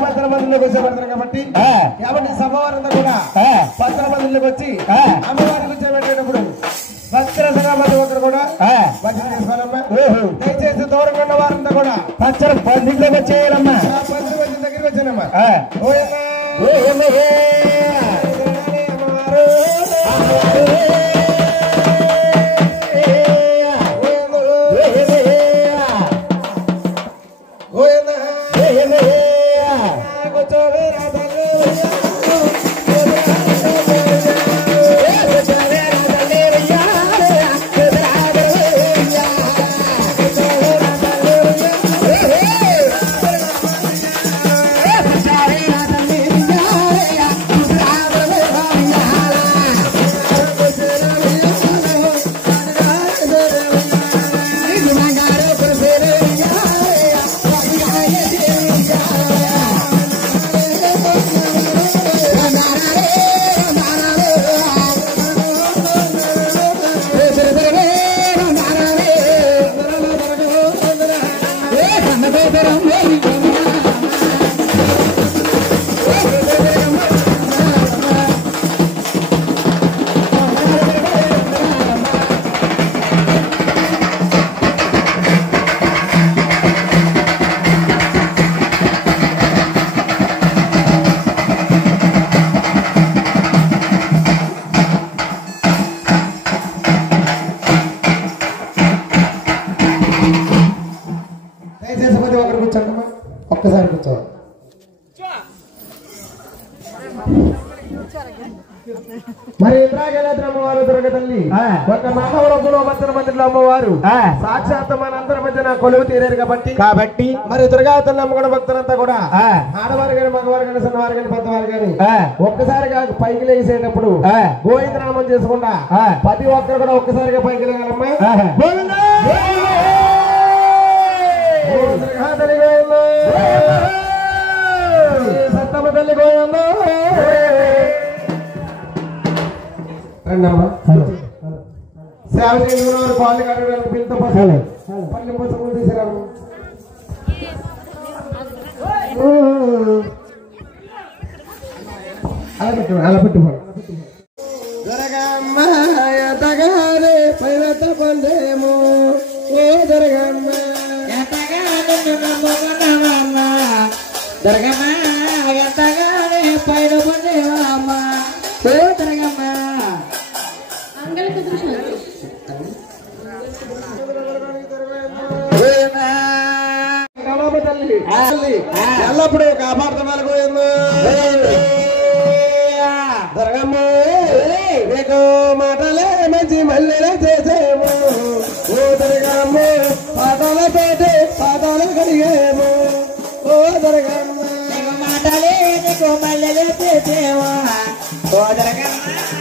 పత్తర మందిలోకి వచ్చేబడతారు కాబట్టి కాబట్టి సభవారంతా కూడా పత్తర మందిలోకి వచ్చి అమ్మవారిని కూర్చోబెట్టేటప్పుడు భక్తుల సభాపతి ఒకరు కూడా భజన చేసుకోవాలమ్మా. దయచేసి దూరంగా ఉన్న వారంతా కూడా పచ్చర పందిలోకి వచ్చేయాలమ్మా. పందిరి వచ్చిన దగ్గరికి వచ్చానమ్మా. ఒక్కసారి కూర్చోవాలి. మరి ఇంద్రాగేళేశ్వర అమ్మవారు దుర్గ తల్లి ఒక మానవుల మధ్య మందిలో అమ్మవారు సాక్షాత్ మనందరి మధ్యన కొలువు తీరారు కాబట్టి మరి దుర్గా తల్లి అమ్మగడ భక్తులంతా కూడా ఆడవారు గాని మగవారు గాని సన్నవారు గాని పెద్దవారు గాని ఒక్కసారిగా పైకి లేసేటప్పుడు గోవిందనామం చేసుకుంటా ప్రతి ఒక్కరు కూడా ఒక్కసారిగా పైకి లేగాలమ్మా. సత్తమ్మ తల్లి గోవింద సేవ చేసుకున్నవారు పాలు కట్టడానికి పిల్లతో పల్లె పుస్తకం తీసుకురాము. అలా పెట్టుకోండి. దొరగమ్మాయతగానే పైనత పొందేమో ఓ దొరగమ్మ దొరగమ్మాయతగానే పైన పొందేమమ్మ ఓ దొరగమ్మ ఎల్లప్పుడు కాపాడుతున్నారు దొరగమ్మ నీకు మాటలే మంచి మల్లెలే చేసేము ఓ దొరగమ్మ పాదాలు కడిగేము ఓ దొరగమ్మ మాటలే నీకు మల్లెలే చేసేము ఓ దొరగమ్మ